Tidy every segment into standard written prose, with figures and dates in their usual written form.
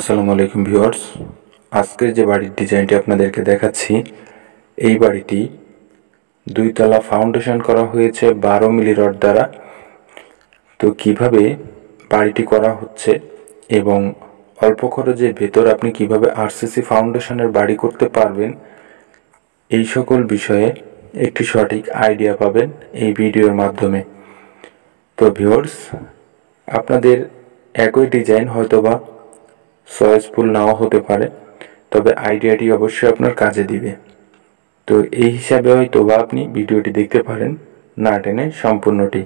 আসসালামু আলাইকুম ভিউয়ার্স। আজকে যে বাড়ির ডিজাইনটি আপনাদেরকে দেখাচ্ছি, এই বাড়িটি দুইতলা ফাউন্ডেশন করা হয়েছে 12 মিলি রড দ্বারা। তো কিভাবে বাড়িটি করা হচ্ছে এবং অল্প খরচে ভেতর আপনি কিভাবে আরসিসি ফাউন্ডেশনের বাড়ি করতে পারবেন, এই সকল বিষয়ে একটি সঠিক আইডিয়া পাবেন এই ভিডিওর মাধ্যমে। তো ভিউয়ার্স, আপনাদের একই ডিজাইন হয়তোবা চয়েসফুল নাও হতে পারে, তবে আইডিয়াটি অবশ্যই আপনার কাজে দিবে। তো এই হিসাবে হয়তোবা আপনি ভিডিওটি দেখতে পারেন না টেনে সম্পূর্ণটি।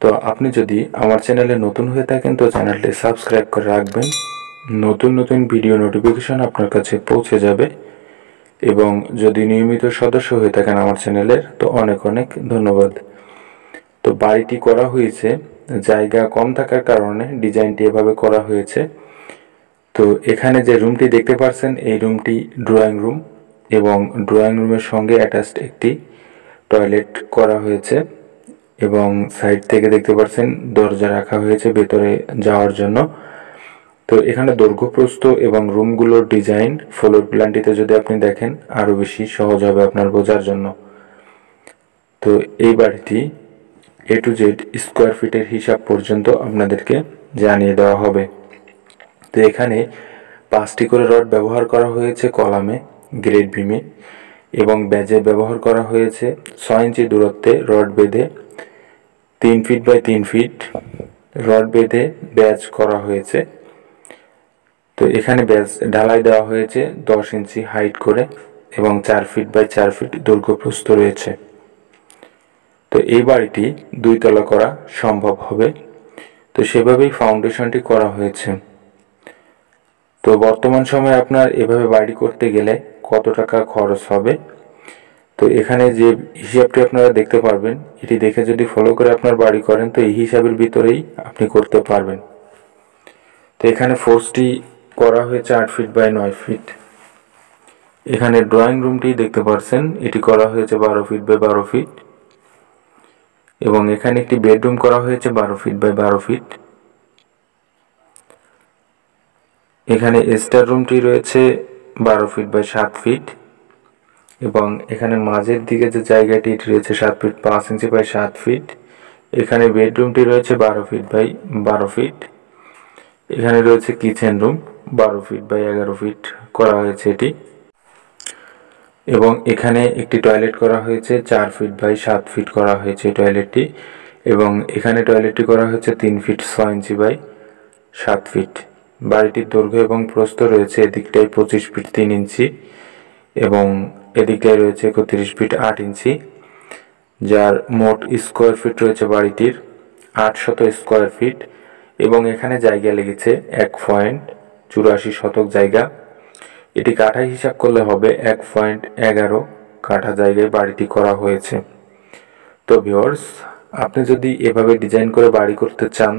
তো আপনি যদি আমার চ্যানেলে নতুন হয়ে থাকেন তো চ্যানেলটি সাবস্ক্রাইব করে রাখবেন, নতুন নতুন ভিডিও নোটিফিকেশন আপনার কাছে পৌঁছে যাবে। এবং যদি নিয়মিত সদস্য হয়ে থাকেন আমার চ্যানেলের তো অনেক অনেক ধন্যবাদ। তো বাড়িটি করা হয়েছে, জায়গা কম থাকার কারণে ডিজাইনটি এভাবে করা হয়েছে। তো এখানে যে রুমটি দেখতে পাচ্ছেন এই রুমটি ড্রয়িং রুম, এবং ড্রয়িং রুমের সঙ্গে অ্যাটাচড একটি টয়লেট করা হয়েছে, এবং সাইড থেকে দেখতে পাচ্ছেন দরজা রাখা হয়েছে ভেতরে যাওয়ার জন্য। তো এখানে দৈর্ঘ্য প্রস্থ এবং রুমগুলোর ডিজাইন ফ্লোর প্ল্যানটিতে যদি আপনি দেখেন আরও বেশি সহজ হবে আপনার বোঝার জন্য। তো এই বাড়িটি A to Z স্কোয়ার ফিটের হিসাব পর্যন্ত আপনাদেরকে জানিয়ে দেওয়া হবে। তো এখানে 5টি করে রড ব্যবহার করা হয়েছে কলামে, গ্রেড বিমে, এবং ব্যাজে ব্যবহার করা হয়েছে 6 ইঞ্চি দূরত্বে রড বেঁধে 3 ফিট বাই 3 ফিট রড বেঁধে ব্যাজ করা হয়েছে। তো এখানে ব্যাজ ঢালাই দেওয়া হয়েছে 10 ইঞ্চি হাইট করে, এবং 4 ফিট বাই 4 ফিট দৈর্ঘ্য প্রস্থ রয়েছে। তো এই বাড়িটি দুইতলা করা সম্ভব হবে, তো সেভাবেই ফাউন্ডেশনটি করা হয়েছে। তো বর্তমান সময়ে আপনার এভাবে বাড়ি করতে গেলে কত টাকা খরচ হবে, তো এখানে যে হিসাবটি আপনারা দেখতে পারবেন, এটি দেখে যদি ফলো করে আপনার বাড়ি করেন তো এই হিসাবের ভিতরেই আপনি করতে পারবেন। তো এখানে ফোর্সটি করা হয়েছে 8 ফিট বাই 9 ফিট। এখানে ড্রয়িং রুমটি দেখতে পাচ্ছেন, এটি করা হয়েছে 12 ফিট বাই 12 ফিট, এবং এখানে একটি বেডরুম করা হয়েছে 12 ফিট বাই 12 ফিট। এখানে স্টার রুমটি রয়েছে 12 ফিট বাই 7 ফিট, এবং এখানে মাঝের দিকে যে জায়গাটি রয়েছে 7 ফিট 5 ইঞ্চি বাই 7 ফিট। এখানে বেডরুমটি রয়েছে 12 ফিট বাই 12 ফিট। এখানে রয়েছে kitchen room 12 feet by 11 feet করা হয়েছে এটি, এবং এখানে একটি টয়লেট করা হয়েছে 4 ফিট বাই 7 ফিট করা হয়েছে এই টয়লেটটি, এবং এখানে টয়লেটটি করা হয়েছে 3 ফিট 6 ইঞ্চি বাই 7 ফিট। বাড়িটির দৈর্ঘ্য এবং প্রস্থ রয়েছে এদিকটায় 25 ফিট 3 ইঞ্চি, এবং এদিকটায় রয়েছে 31 ফিট 8 ইঞ্চি, যার মোট স্কোয়ার ফিট রয়েছে বাড়িটির 800 স্কোয়ার ফিট। এবং এখানে জায়গা লেগেছে 1.84 শতক জায়গা। এটি কাঠা হিসাব করলে হবে 1.11 কাঠা জায়গায় বাড়িটি করা হয়েছে। তো ভিউয়ার্স, আপনি যদি এভাবে ডিজাইন করে বাড়ি করতে চান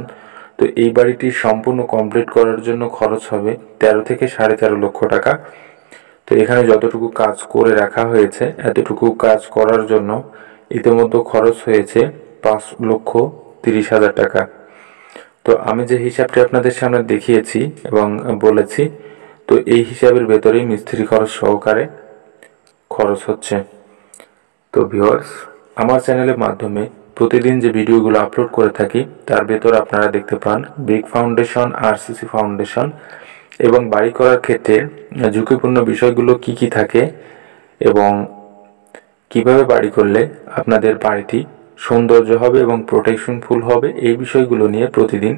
তো এই বাড়িটি সম্পূর্ণ কমপ্লিট করার জন্য খরচ হবে 13 থেকে 13.5 লক্ষ টাকা। তো এখানে যতটুকু কাজ করে রাখা হয়েছে এতটুকু কাজ করার জন্য ইতিমধ্যে খরচ হয়েছে 5,30,000 টাকা। তো আমি যে হিসাবটি আপনাদের সামনে দেখিয়েছি এবং বলেছি, তো এই হিসাবের ভেতরেই মিস্ত্রি খরচ সহকারে খরচ হচ্ছে। তো ভিউয়ার্স, আমার চ্যানেলের মাধ্যমে প্রতিদিন যে ভিডিওগুলো আপলোড করে থাকি তার ভেতর আপনারা দেখতে পান ব্রিক ফাউন্ডেশন, আরসিসি ফাউন্ডেশন, এবং বাড়ি করার ক্ষেত্রে ঝুঁকিপূর্ণ বিষয়গুলো কি কি থাকে, এবং কিভাবে বাড়ি করলে আপনাদের বাড়িটি সৌন্দর্য হবে এবং প্রোটেকশনফুল হবে, এই বিষয়গুলো নিয়ে প্রতিদিন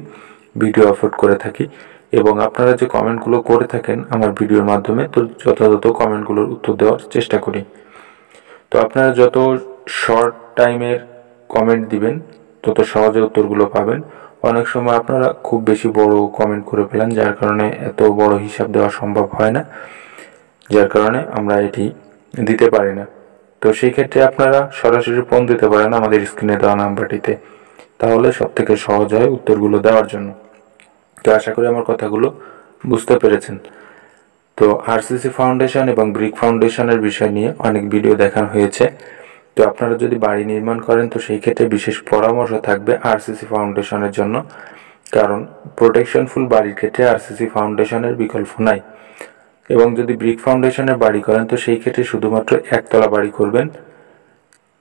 ভিডিও আপলোড করে থাকি। এবং আপনারা যে কমেন্টগুলো করে থাকেন আমার ভিডিওর মাধ্যমে, তো যথাযথ কমেন্টগুলোর উত্তর দেওয়ার চেষ্টা করি। তো আপনারা যত শর্ট টাইমের কমেন্ট দিবেন তত সহজে উত্তরগুলো পাবেন। অনেক সময় আপনারা খুব বেশি বড় কমেন্ট করে ফেলেন, যার কারণে এত বড় হিসাব দেওয়া সম্ভব হয় না, যার কারণে আমরা এটি দিতে পারি না। তো সেই ক্ষেত্রে আপনারা সরাসরি ফোন দিতে পারেন আমাদের স্ক্রিনে দেওয়া নাম্বারটিতে, তাহলে সব থেকে সহজ হয় উত্তরগুলো দেওয়ার জন্য। তো আশা করি আমার কথাগুলো বুঝতে পেরেছেন। তো আরসিসি ফাউন্ডেশন এবং ব্রিক ফাউন্ডেশনের বিষয় নিয়ে অনেক ভিডিও দেখানো হয়েছে। তো আপনারা যদি বাড়ি নির্মাণ করেন তো সেই ক্ষেত্রে বিশেষ পরামর্শ থাকবে আরসিসি ফাউন্ডেশনের জন্য, কারণ প্রোটেকশন ফুল বাড়ির ক্ষেত্রে আরসিসি ফাউন্ডেশনের বিকল্প নাই। এবং যদি ব্রিক ফাউন্ডেশনের বাড়ি করেন তো সেই ক্ষেত্রে শুধুমাত্র একতলা বাড়ি করবেন।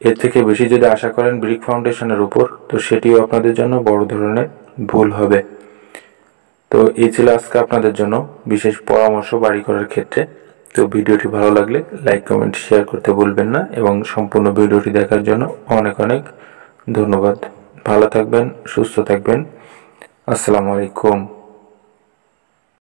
এর থেকে বেশি যদি আশা করেন ব্রিক ফাউন্ডেশনের উপর, তো সেটিও আপনাদের জন্য বড় ধরনের ভুল হবে। তো এই ছিল আজকে আপনাদের জন্য বিশেষ পরামর্শ বাড়ি করার ক্ষেত্রে। তো ভিডিওটি ভালো লাগলে লাইক কমেন্ট শেয়ার করতে ভুলবেন না, এবং সম্পূর্ণ ভিডিওটি দেখার জন্য অনেক অনেক ধন্যবাদ। ভালো থাকবেন, সুস্থ থাকবেন। আসসালামু আলাইকুম।